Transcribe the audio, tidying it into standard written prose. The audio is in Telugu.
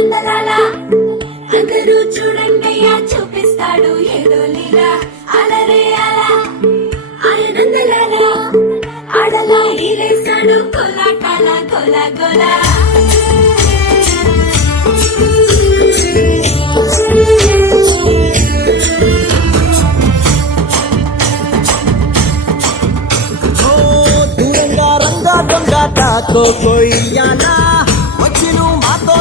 ఆనందలాల అందరూ చూడండియా చూపిస్తాడు ఏదో లీలా అలరే అలా ఆనందలాల ఆడలా ఈలేస్తాడు కోలాటాల గోలా గోలా దూరంగా రంగా దొంగ కోయియాలా వచ్చి నువ్వు మాతో